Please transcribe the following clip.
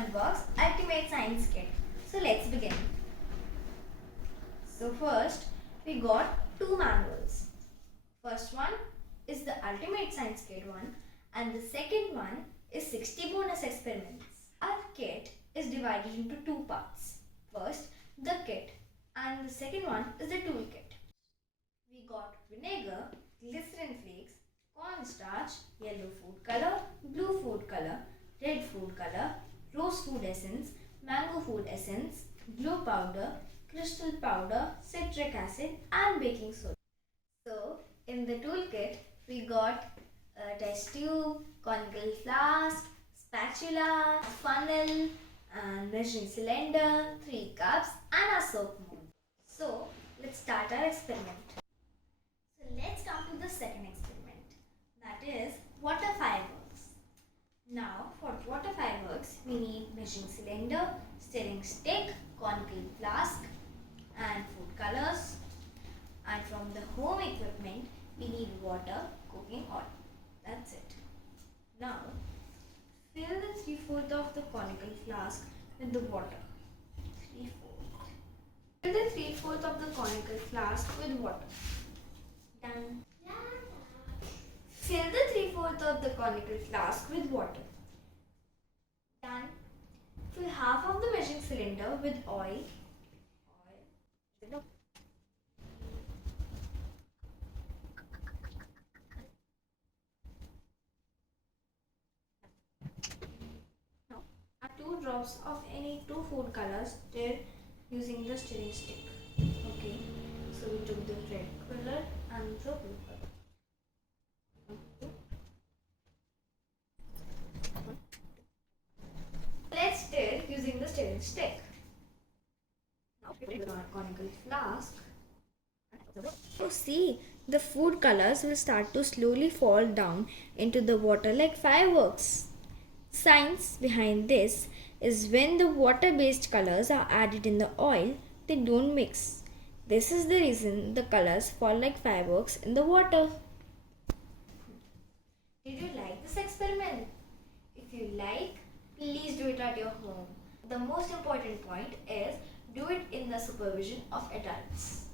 Funbox Ultimate Science Kit. So let's begin. So first we got two manuals. First one is the Ultimate Science Kit one and the second one is 60 bonus experiments. Our kit is divided into two parts. First the kit and the second one is the toolkit. We got vinegar, glycerin flakes, cornstarch, yellow food color, blue food color, red food color, rose food essence, mango food essence, glue powder, crystal powder, citric acid and baking soda. So in the toolkit we got a test tube, conical flask, spatula, funnel and measuring cylinder, 3 cups and a soap mold. So let's start our experiment. So let's come to the second experiment, that is water fireworks. Now for water fireworks we need measuring cylinder, stirring stick, conical flask and food colors, and from the home equipment we need water, cooking oil. That's it. Now fill the 3/4 of the conical flask with the water. 3/4. Fill the 3/4 of the conical flask with water. Done. Fill the 3/4 of the conical flask with water. Done. Fill half of the measuring cylinder with oil. Now add 2 drops of any 2 food colors stirred using the stirring stick. Okay, so we took the red color and the blue color. Let's stir using the stirring stick. Now put it on a conical flask. So see, the food colors will start to slowly fall down into the water like fireworks. Science behind this is when the water-based colors are added in the oil, they don't mix. This is the reason the colors fall like fireworks in the water. Did you like this experiment? If you like, please do it at your home. The most important point is do it in the supervision of adults.